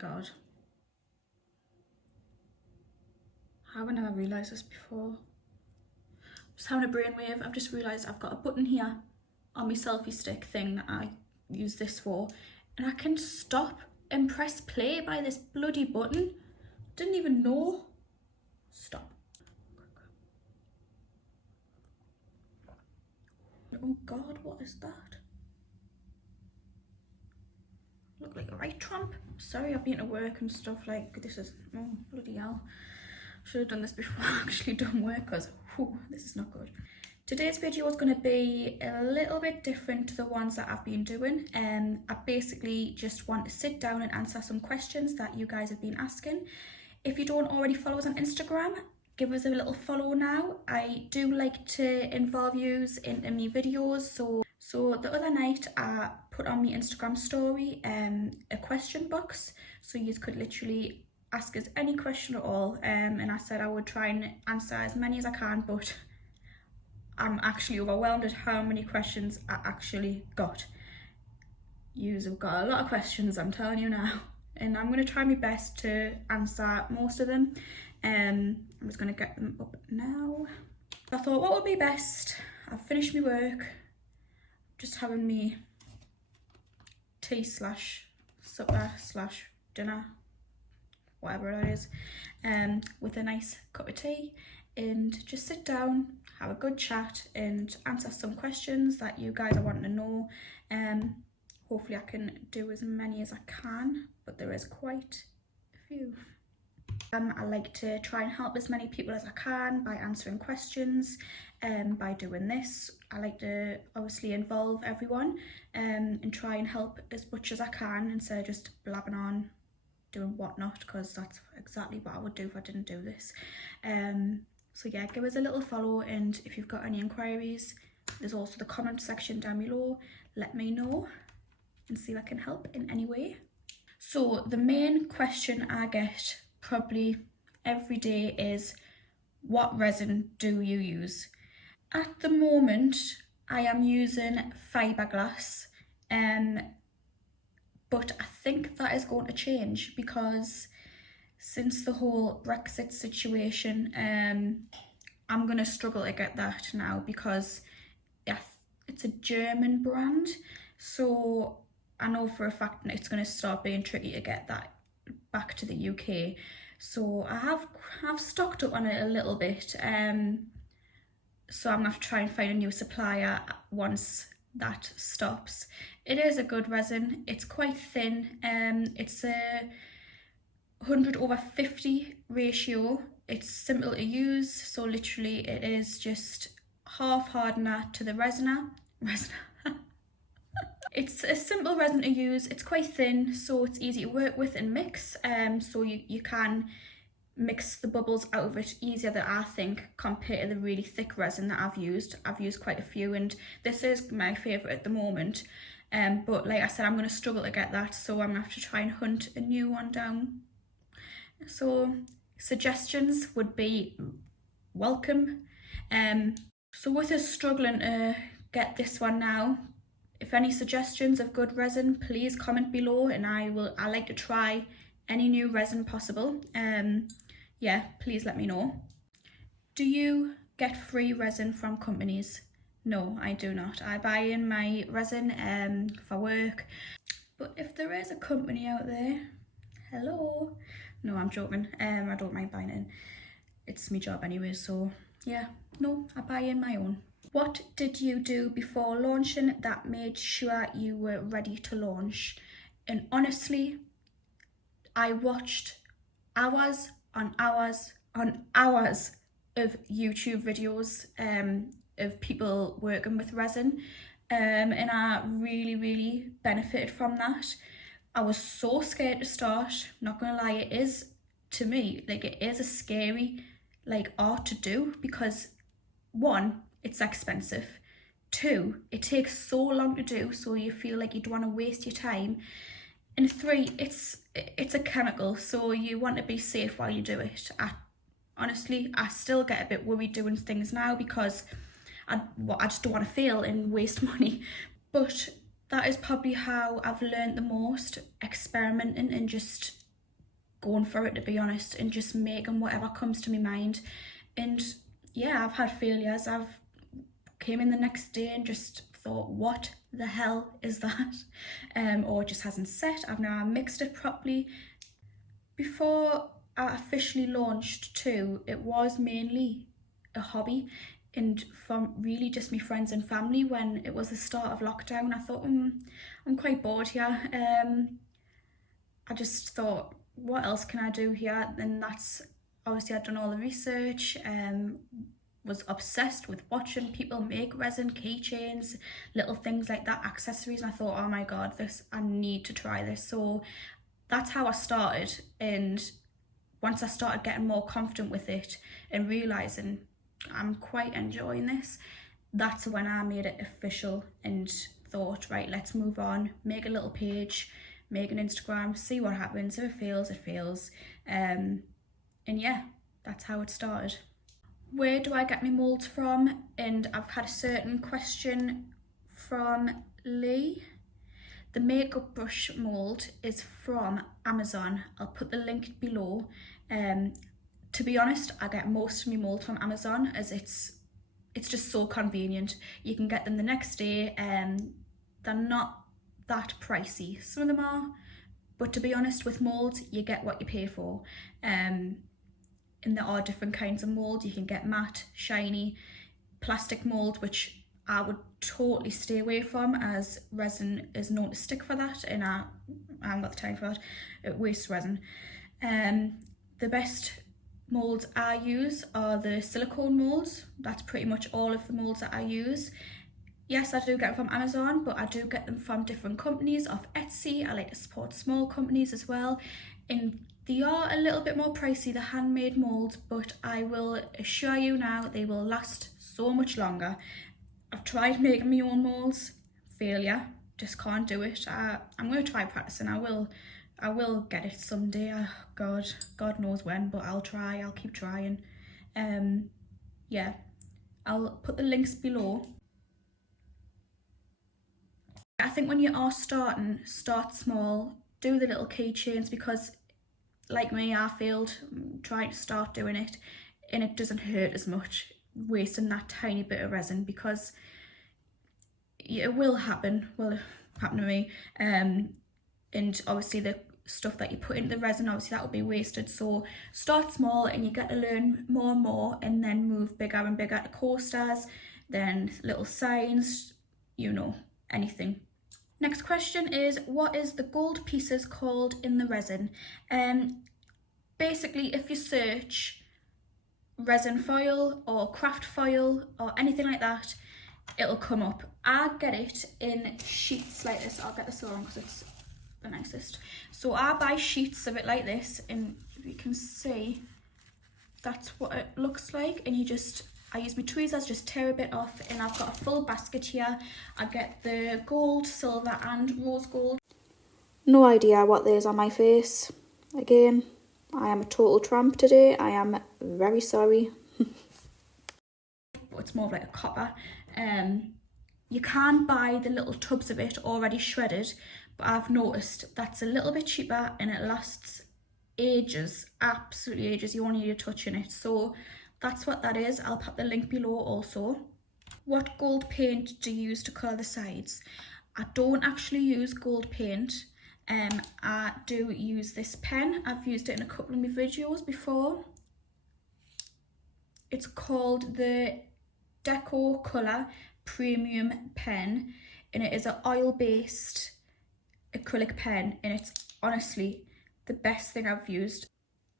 god. How have I never realised this before? Just having a brainwave. I've just realised I've got a button here on my selfie stick thing that I use this for, and I can stop and press play by this bloody button. Didn't even know. Stop. Oh god, what is that? Look like a right tramp. Sorry, I've been to work and stuff, like this is, oh bloody hell. Should have done this before I actually done work, because this is not good. Today's video is going to be a little bit different to the ones that I've been doing. I basically just want to sit down and answer some questions that you guys have been asking. If you don't already follow us on Instagram, give us a little follow now. I do like to involve yous into my videos, so the other night I put on my Instagram story a question box, so you could literally ask us any question at all, and I said I would try and answer as many as I can, but I'm actually overwhelmed at how many questions I actually got. Yous have got a lot of questions, I'm telling you now, and I'm going to try my best to answer most of them. I'm just going to get them up now. I thought, what would be best? I've finished my work, just having me tea slash supper slash dinner, whatever it is, with a nice cup of tea, and just sit down, have a good chat and answer some questions that you guys are wanting to know. Hopefully I can do as many as I can, but there is quite a few. I like to try and help as many people as I can by answering questions, by doing this. I like to obviously involve everyone and try and help as much as I can instead of just blabbing on doing whatnot, because that's exactly what I would do if I didn't do this. So yeah, give us a little follow, and if you've got any inquiries, there's also the comment section down below. Let me know and see if I can help in any way. So the main question I get probably every day is, what resin do you use? At the moment I am using fiberglass, but I think that is going to change, because since the whole Brexit situation, I'm going to struggle to get that now, because it's a German brand, so I know for a fact that it's going to start being tricky to get that back to the UK. So I have stocked up on it a little bit, so I'm going to have to try and find a new supplier once that stops. It is a good resin, it's quite thin, it's a 100/50 ratio. It's simple to use, so literally it is just half hardener to the resiner. It's a simple resin to use, it's quite thin, so it's easy to work with and mix, so you can mix the bubbles out of it easier than I think, compared to the really thick resin that I've used. I've used quite a few, and this is my favourite at the moment, but like I said, I'm going to struggle to get that, so I'm going to have to try and hunt a new one down. So suggestions would be welcome. So with us struggling to get this one now, if any suggestions of good resin, please comment below, and I like to try any new resin possible. Yeah, please let me know. Do you get free resin from companies? No, I do not. I buy in my resin for work. But if there is a company out there, hello. No, I'm joking. I don't mind buying in. It's my job anyway, so yeah, no, I buy in my own. What did you do before launching that made sure you were ready to launch? And honestly, I watched hours on hours on hours of YouTube videos of people working with resin, and I really benefited from that. I was so scared to start, not gonna lie. It is, to me, like, it is a scary art to do, because one, it's expensive, two, it takes so long to do, so you feel like you don't want to waste your time, and three, it's a chemical, so you want to be safe while you do it. Honestly, I still get a bit worried doing things now, because I just don't want to fail and waste money, but that is probably how I've learned the most, experimenting and just going for it, to be honest, and just making whatever comes to my mind. And yeah, I've had failures. I've came in the next day and just thought, what the hell is that? Or it just hasn't set. I've now mixed it properly. Before I officially launched too, it was mainly a hobby, and from really just my friends and family. When it was the start of lockdown, I thought, I'm quite bored here. I just thought, what else can I do here? And that's obviously I'd done all the research, was obsessed with watching people make resin keychains, little things like that, accessories, and I thought, oh my god, I need to try this. So that's how I started. And once I started getting more confident with it and realizing I'm quite enjoying this, that's when I made it official and thought, right, let's move on, make a little page, make an Instagram, see what happens. If it fails, it fails. And yeah, that's how it started. Where do I get my moulds from? And I've had a certain question from Lee. The makeup brush mould is from Amazon. I'll put the link below. To be honest, I get most of my mould from Amazon, as it's just so convenient. You can get them the next day, and they're not that pricey. Some of them are, but to be honest, with moulds, you get what you pay for. And there are different kinds of mould. You can get matte, shiny, plastic mould, which I would totally stay away from, as resin is known to stick for that, and I haven't got the time for that. It wastes resin. The best moulds I use are the silicone moulds. That's pretty much all of the moulds that I use. Yes, I do get them from Amazon, but I do get them from different companies, off Etsy. I like to support small companies as well. And they are a little bit more pricey, the handmade moulds, but I will assure you now, they will last so much longer. I've tried making my own moulds, failure, just can't do it. I'm going to try practicing. I will get it someday. God knows when, but I'll try. I'll keep trying. Yeah, I'll put the links below. I think when you are starting, start small, do the little keychains, because like me, I failed trying to start doing it, and it doesn't hurt as much wasting that tiny bit of resin, because it will happen. Well, it happened to me. And obviously the stuff that you put into the resin, obviously that will be wasted. So start small and you get to learn more and more, and then move bigger and bigger to coasters, then little signs, you know, anything. Next question is, what is the gold pieces called in the resin? Basically, if you search resin foil or craft foil or anything like that, it'll come up. I get it in sheets like this. I'll get this on because it's the nicest. So I buy sheets of it like this, and if you can see, that's what it looks like. And I use my tweezers, just tear a bit off, and I've got a full basket here. I get the gold, silver and rose gold. No idea what there's on my face. Again, I am a total tramp today. I am very sorry. It's more of like a copper. You can buy the little tubs of it already shredded, but I've noticed that's a little bit cheaper and it lasts ages, absolutely ages. You only need a touch in it. So that's what that is. I'll put the link below also. What gold paint do you use to colour the sides? I don't actually use gold paint. I do use this pen. I've used it in a couple of my videos before. It's called the Deco Colour Premium Pen, and it is an oil-based acrylic pen, and it's honestly the best thing I've used.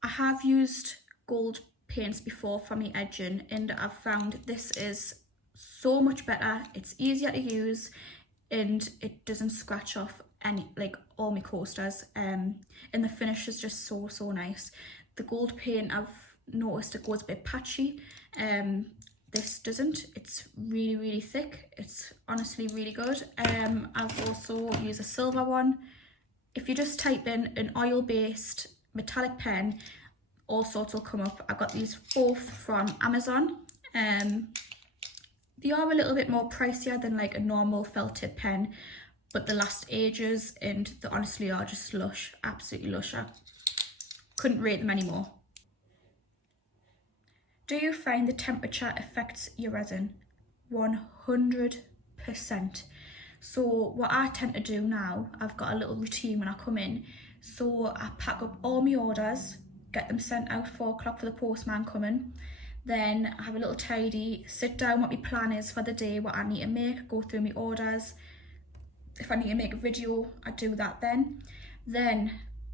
I have used gold paints before for my edging, and I've found this is so much better. It's easier to use, and it doesn't scratch off all my coasters, and the finish is just so nice. The gold paint, I've noticed it goes a bit patchy. This doesn't. It's really thick. It's honestly really good. I've also used a silver one. If you just type in an oil-based metallic pen, all sorts will come up. I got these both from Amazon. They are a little bit more pricier than like a normal felt tip pen, but they last ages, and they honestly are just lush, absolutely lush. I couldn't rate them anymore. Do you find the temperature affects your resin? 100%. So what I tend to do now, I've got a little routine when I come in. So I pack up all my orders, get them sent out 4 o'clock for the postman coming. Then I have a little tidy, sit down what my plan is for the day, what I need to make, go through my orders. If I need to make a video, I do that then. Then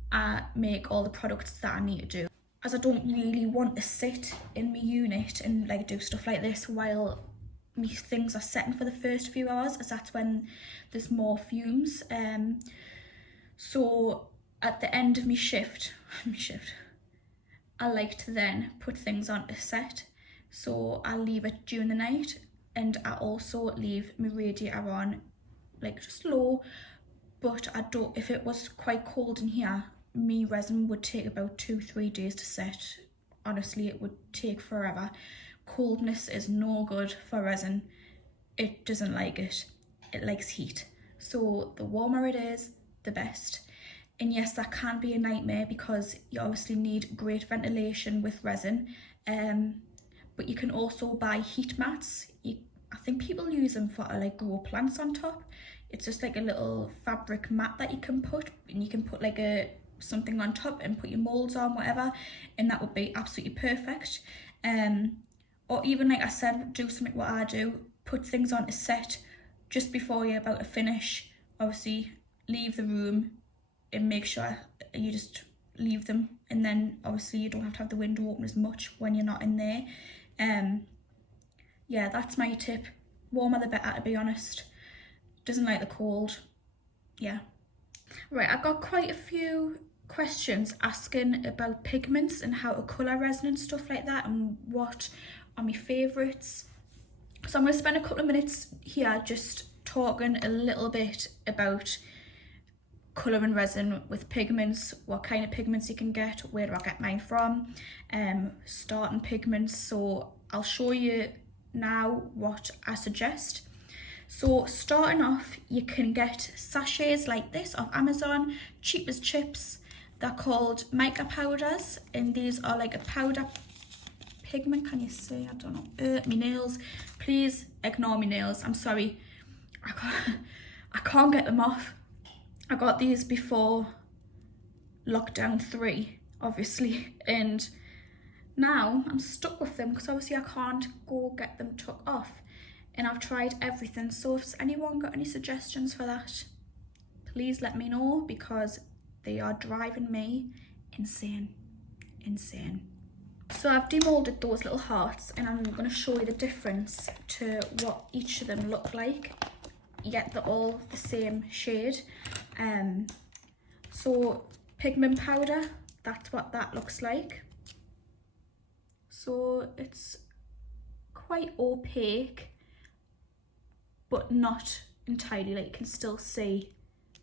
I make all the products that I need to do. As I don't really want to sit in my unit and like do stuff like this while my things are setting for the first few hours, as that's when there's more fumes. So at the end of my shift, I like to then put things on to set. So I leave it during the night, and I also leave my radiator on, like just low. But I don't, if it was quite cold in here, my resin would take about 2-3 days to set. Honestly, it would take forever. Coldness is no good for resin. It doesn't like it. It likes heat. So the warmer it is, the best. And yes, that can be a nightmare because you obviously need great ventilation with resin. But you can also buy heat mats. I think people use them for like grow plants on top. It's just like a little fabric mat that you can put, and you can put like something on top and put your moulds on, whatever, and that would be absolutely perfect. Or even, like I said, do something what I do, put things on to set just before you're about to finish. Obviously leave the room and make sure you just leave them, and then obviously you don't have to have the window open as much when you're not in there. Yeah, that's my tip. Warmer the better, to be honest. Doesn't like the cold. Yeah. Right, I've got quite a few questions asking about pigments and how to colour resin and stuff like that, and what are my favourites. So I'm going to spend a couple of minutes here just talking a little bit about colouring resin with pigments, what kind of pigments you can get, where do I get mine from, starting pigments. So I'll show you now what I suggest. So starting off, you can get sachets like this off Amazon, cheap as chips. They're called mica powders, and these are like a powder pigment. Can you see? I don't know. My nails. Please ignore my nails. I'm sorry. I can't get them off. I got these before lockdown 3, obviously, and now I'm stuck with them because obviously I can't go get them took off. And I've tried everything. So if anyone got any suggestions for that, please let me know, because they are driving me insane. So I've demolded those little hearts, and I'm going to show you the difference to what each of them look like, yet they're all the same shade. So pigment powder, that's what that looks like. So it's quite opaque, but not entirely. Like you can still see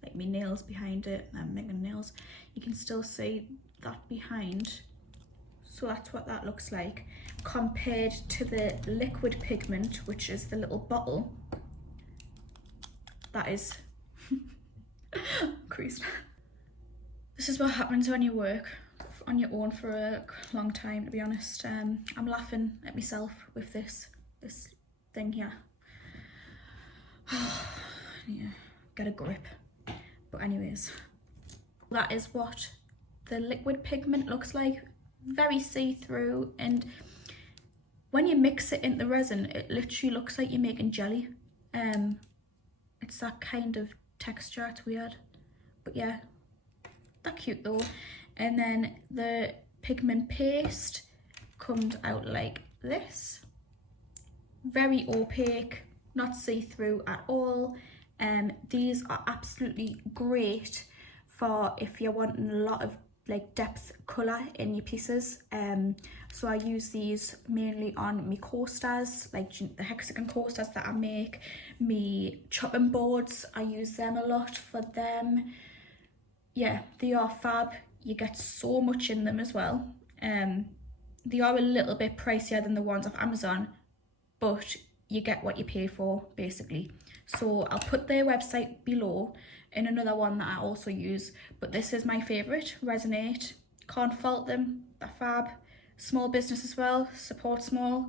like my nails behind it, and my nails, you can still see that behind. So that's what that looks like compared to the liquid pigment, which is the little bottle. That is creased. This is what happens when you work on your own for a long time, to be honest. I'm laughing at myself with this thing here. Yeah, get a grip. But anyways, that is what the liquid pigment looks like. Very see-through, and when you mix it in the resin, it literally looks like you're making jelly. It's that kind of texture. It's weird, but yeah, that's cute though. And then the pigment paste comes out like this, very opaque, not see-through at all. These are absolutely great for if you're wanting a lot of like depth colour in your pieces. So I use these mainly on my coasters, like the hexagon coasters that I make, me chopping boards. I use them a lot for them. Yeah, they are fab. You get so much in them as well. They are a little bit pricier than the ones off Amazon, but you get what you pay for, basically. So I'll put their website below, and another one that I also use, but this is my favourite, Resonate. can't fault them, they're fab. Small business as well, support small.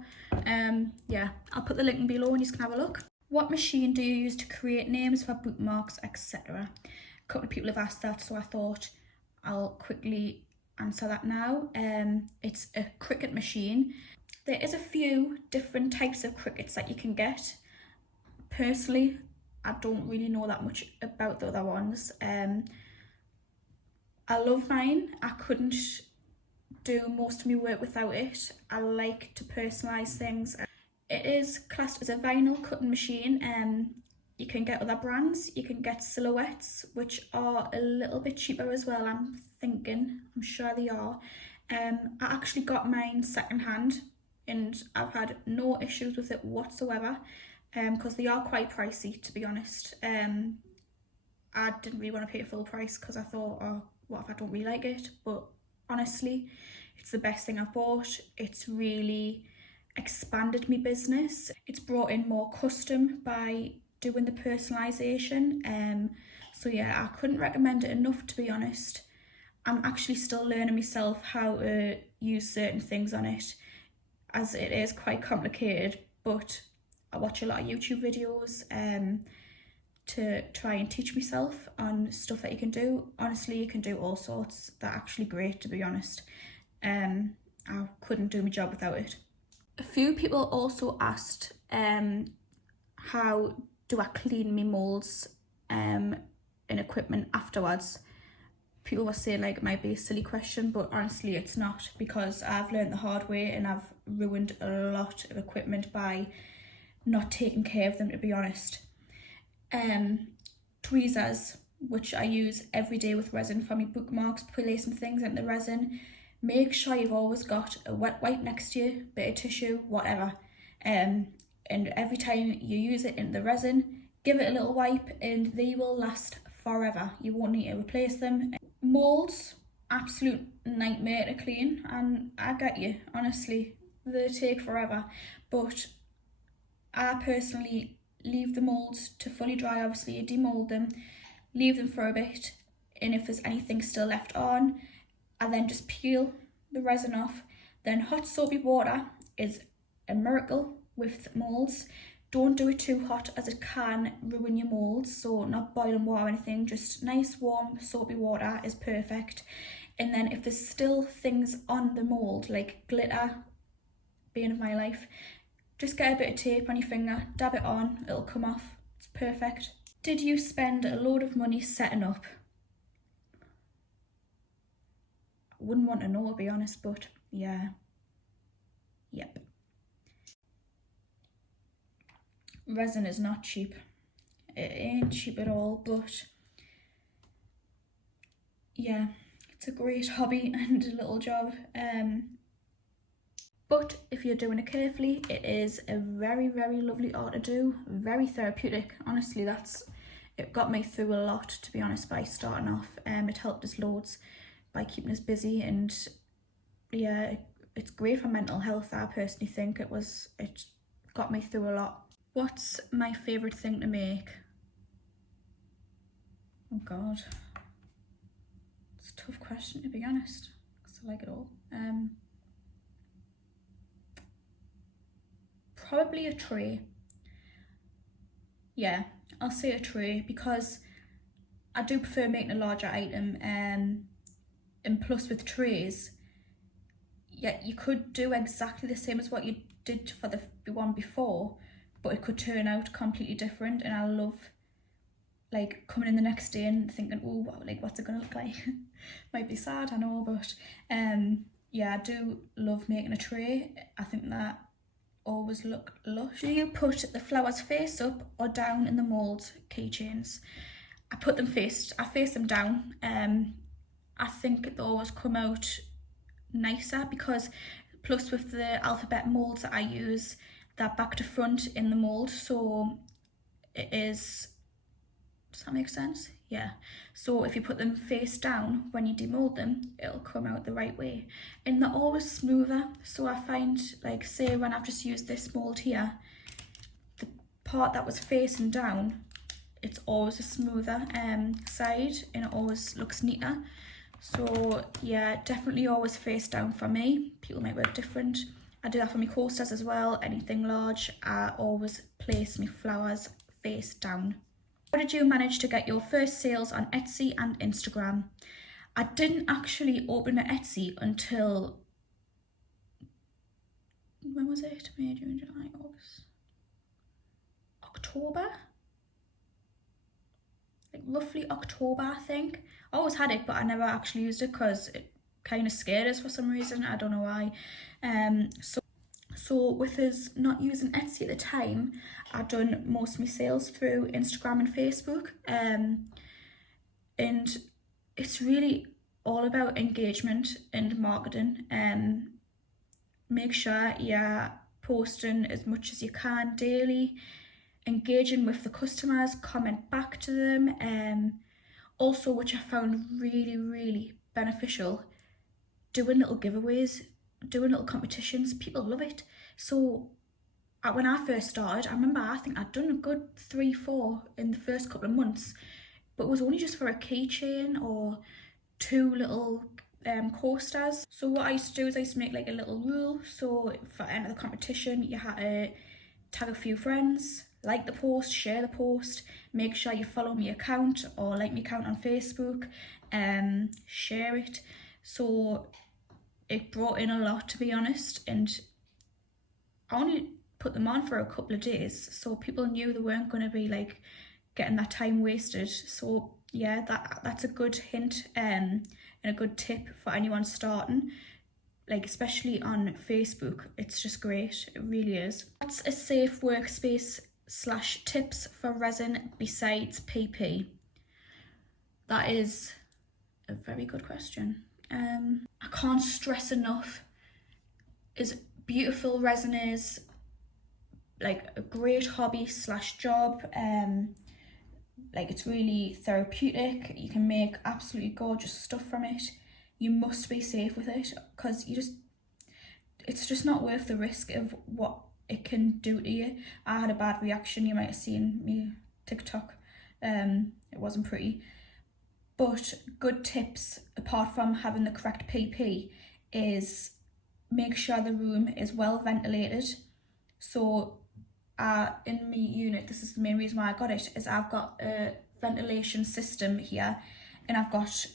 Yeah, I'll put the link below and you can have a look. What machine do you use to create names for bookmarks, etc.? A couple of people have asked that, so I thought I'll quickly answer that now. It's a Cricut machine. There is a few different types of Cricuts that you can get. Personally, I don't really know that much about the other ones. I love mine. I couldn't do most of my work without it. I like to personalise things. It is classed as a vinyl cutting machine. You can get other brands. You can get Silhouettes, which are a little bit cheaper as well, I'm sure they are. I actually got mine secondhand and I've had no issues with it whatsoever, because they are quite pricey, to be honest. I didn't really want to pay full price because I thought, oh, what if I don't really like it? But honestly, it's the best thing I've bought. It's really expanded my business. It's brought in more custom by doing the personalisation. So yeah, I couldn't recommend it enough, to be honest. I'm actually still learning myself how to use certain things on it, as it is quite complicated, but I watch a lot of YouTube videos to try and teach myself on stuff that you can do. Honestly, you can do all sorts. They're actually great, to be honest. I couldn't do my job without it. A few people also asked how do I clean my moulds and equipment afterwards. People were saying like it might be a silly question, but honestly it's not, because I've learned the hard way and I've ruined a lot of equipment by not taking care of them, to be honest. Tweezers, which I use every day with resin for my bookmarks, placing things into the resin. Make sure you've always got a wet wipe next to you, bit of tissue, whatever. And every time you use it in the resin, give it a little wipe and they will last forever. You won't need to replace them. Moulds, absolute nightmare to clean, and I get you, honestly, they take forever. But I personally leave the moulds to fully dry. Obviously, you demould them, leave them for a bit, and if there's anything still left on, I then just peel the resin off. Then hot soapy water is a miracle with moulds. Don't do it too hot, as it can ruin your moulds, so not boiling water or anything, just nice warm soapy water is perfect. And then if there's still things on the mould, like glitter, bane of my life, just get a bit of tape on your finger, dab it on, it'll come off, it's perfect. Did you spend a load of money setting up? I wouldn't want to know, to be honest, but yeah, yep. Resin is not cheap. It ain't cheap at all, but yeah, it's a great hobby and a little job. But if you're doing it carefully, it is a very, very lovely art to do, very therapeutic. Honestly, it got me through a lot, to be honest, by starting off. It helped us loads by keeping us busy, and yeah, it's great for mental health. I personally think it got me through a lot. What's my favourite thing to make? Oh God, it's a tough question, to be honest, because I like it all. Probably a tray. Yeah, I'll say a tray, because I do prefer making a larger item, and plus with trays, yeah, you could do exactly the same as what you did for the one before, but it could turn out completely different. And I love like coming in the next day and thinking, oh, like what's it gonna look like? Might be sad, I know, but yeah, I do love making a tray. I think that always look lush. Do you put the flowers face up or down in the mould keychains? I face them down. I think they always come out nicer, because plus with the alphabet moulds that I use, they're back to front in the mould, so it is, does that make sense? Yeah, so if you put them face down when you demould them, it'll come out the right way, and they're always smoother. So I find, like, say when I've just used this mould here, the part that was facing down, it's always a smoother side, and it always looks neater. So yeah, definitely always face down for me. People might work different. I do that for my coasters as well. Anything large, I always place my flowers face down. How did you manage to get your first sales on Etsy and Instagram? I didn't actually open an Etsy until, when was it? May, June, July, August, October? Like roughly October, I think. I always had it, but I never actually used it because it kind of scared us for some reason. I don't know why. So with us not using Etsy at the time, I'd done most of my sales through Instagram and Facebook. And it's really all about engagement and marketing. Make sure you're posting as much as you can daily, engaging with the customers, comment back to them. Also, which I found really, really beneficial, doing little giveaways, doing little competitions. People love it. So when I first started, I remember I think I'd done a good 3-4 in the first couple of months, but it was only just for a keychain or 2 little coasters. So what I used to do is I used to make like a little rule. So for end of the competition, you had to tag a few friends, like the post, share the post, make sure you follow my account or like my account on Facebook, share it. So it brought in a lot, to be honest, and I only put them on for a couple of days, so people knew they weren't going to be like getting that time wasted. So yeah, that's a good hint and a good tip for anyone starting, like especially on Facebook. It's just great, it really is. What's a safe workspace / tips for resin besides PP? That is a very good question. I can't stress enough as beautiful resin is, like a great hobby / job. Like it's really therapeutic. You can make absolutely gorgeous stuff from it. You must be safe with it because it's just not worth the risk of what it can do to you. I had a bad reaction. You might have seen me TikTok. It wasn't pretty. But good tips, apart from having the correct PP, is make sure the room is well ventilated. So in my unit, this is the main reason why I got it, is I've got a ventilation system here, and I've got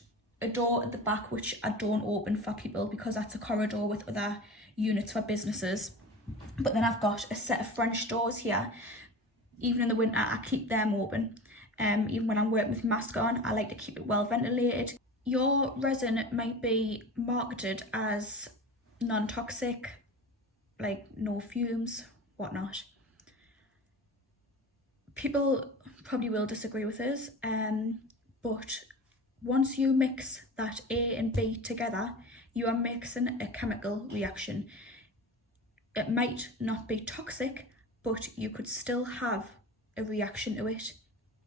a door at the back which I don't open for people because that's a corridor with other units for businesses. But then I've got a set of French doors here. Even in the winter, I keep them open. Even when I'm working with mask on, I like to keep it well ventilated. Your resin might be marketed as non-toxic, like no fumes, whatnot. People probably will disagree with us, but once you mix that A and B together, you are mixing a chemical reaction. It might not be toxic, but you could still have a reaction to it.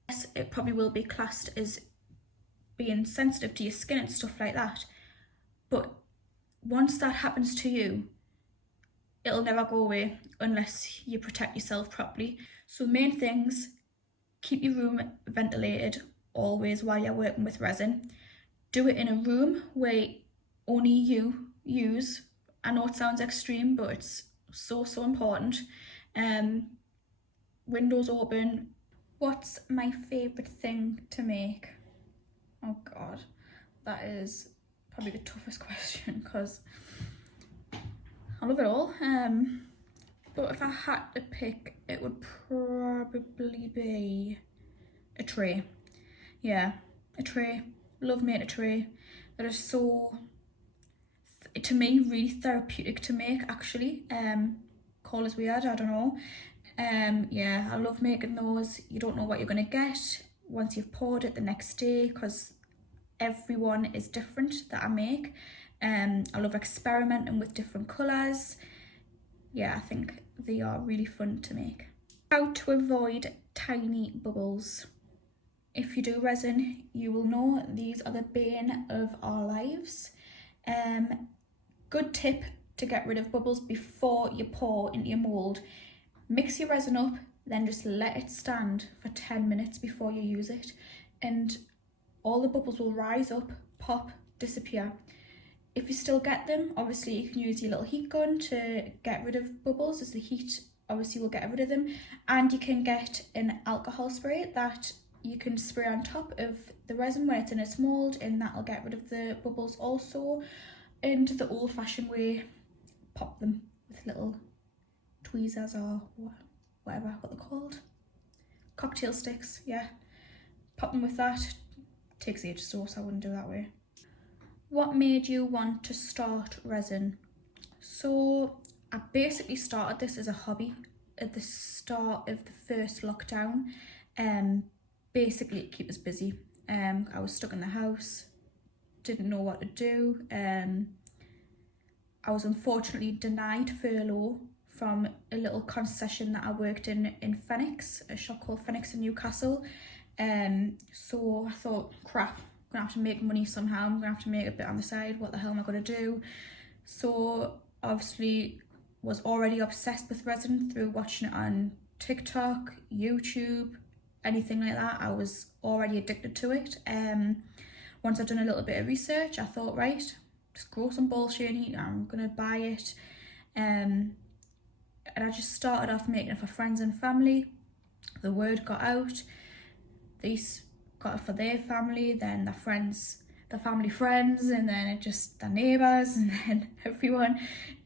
Yes, it probably will be classed as being sensitive to your skin and stuff like that, but once that happens to you, it'll never go away unless you protect yourself properly. So main things, keep your room ventilated always while you're working with resin. Do it in a room where only you use. I know it sounds extreme, but it's so important. Windows open. What's my favourite thing to make? Oh god, that is probably the toughest question because I love it all. But if I had to pick, it would probably be a tray. Yeah, a tray. Love making a tray. That is so, to me, really therapeutic to make, actually. Call us weird, I don't know. Yeah, I love making those. You don't know what you're going to get once you've poured it the next day because everyone is different that I make. I love experimenting with different colours. Yeah, I think they are really fun to make. How to avoid tiny bubbles. If you do resin, you will know these are the bane of our lives. Good tip to get rid of bubbles before you pour into your mould. Mix your resin up, then just let it stand for 10 minutes before you use it, and all the bubbles will rise up, pop, disappear. If you still get them, obviously you can use your little heat gun to get rid of bubbles, as the heat obviously will get rid of them. And you can get an alcohol spray that you can spray on top of the resin when it's in its mould, and that'll get rid of the bubbles also. And the old-fashioned way, pop them with little tweezers or whatever, what they're called. Cocktail sticks, yeah. Pop them with that. Takes ages so I wouldn't do it that way. What made you want to start resin? So I basically started this as a hobby at the start of the first lockdown. Basically to keep us busy. I was stuck in the house, didn't know what to do. I was unfortunately denied furlough from a little concession that I worked in Phoenix, a shop called Phoenix in Newcastle. So I thought, crap, I'm gonna have to make money somehow. I'm gonna have to make a bit on the side. What the hell am I gonna do? So obviously was already obsessed with resin through watching it on TikTok, YouTube, anything like that. I was already addicted to it. Once I'd done a little bit of research, I thought, right, just grow some bullshit in here. I'm gonna buy it. And I just started off making it for friends and family. The word got out. These got it for their family, then their friends, their family friends, and then it just their neighbours, and then everyone.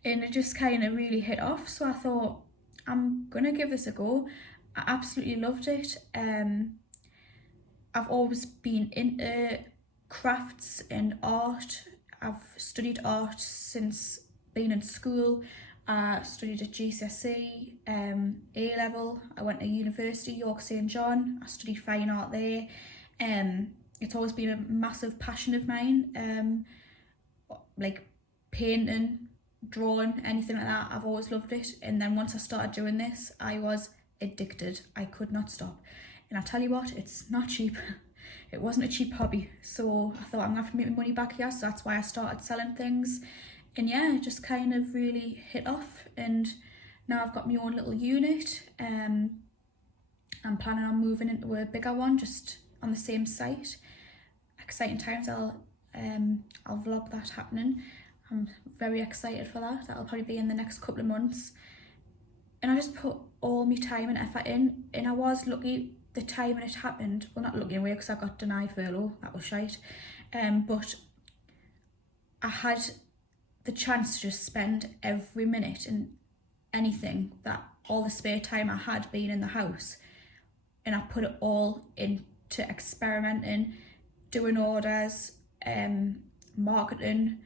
And it just kind of really hit off. So I thought, I'm gonna give this a go. I absolutely loved it. I've always been into crafts and art. I've studied art since being in school. I studied at GCSE, A-level. I went to university, York St John. I studied fine art there. It's always been a massive passion of mine. Like painting, drawing, anything like that. I've always loved it. And then once I started doing this, I was addicted. I could not stop. And I tell you what, it's not cheap. It wasn't a cheap hobby. So I thought, I'm gonna have to make my money back here. So that's why I started selling things. And yeah, it just kind of really hit off, and now I've got my own little unit. I'm planning on moving into a bigger one, just on the same site. Exciting times. I'll vlog that happening. I'm very excited for that. That'll probably be in the next couple of months. And I just put all my time and effort in, and I was lucky the time when it happened. Well, not lucky in a way, because I got denied furlough. That was shite. But I had the chance to just spend every minute in anything, that all the spare time I had being in the house, and I put it all into experimenting, doing orders, marketing,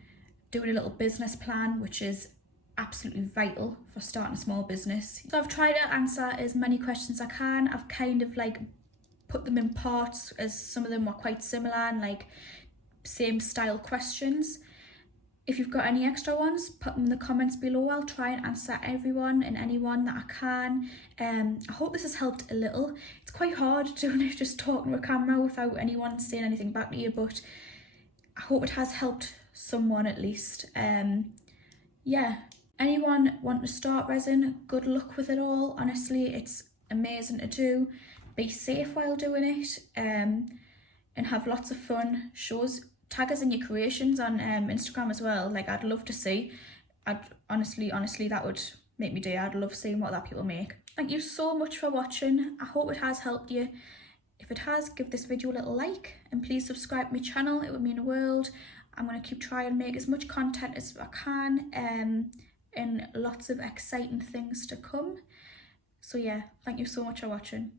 doing a little business plan, which is absolutely vital for starting a small business. So I've tried to answer as many questions as I can. I've kind of like put them in parts, as some of them were quite similar and like same style questions. If you've got any extra ones, put them in the comments below. I'll try and answer everyone and anyone that I can. I hope this has helped a little. It's quite hard doing it just talking to a camera without anyone saying anything back to you, but I hope it has helped someone at least. Yeah, anyone wanting to start resin, good luck with it all. Honestly, it's amazing to do. Be safe while doing it, and have lots of fun. Tag us in your creations on Instagram as well. Like, I'd love to see. Honestly, that would make me day. I'd love seeing what other people make. Thank you so much for watching. I hope it has helped you. If it has, give this video a little like, and please subscribe to my channel. It would mean the world. I'm going to keep trying and make as much content as I can, and lots of exciting things to come. So yeah, thank you so much for watching.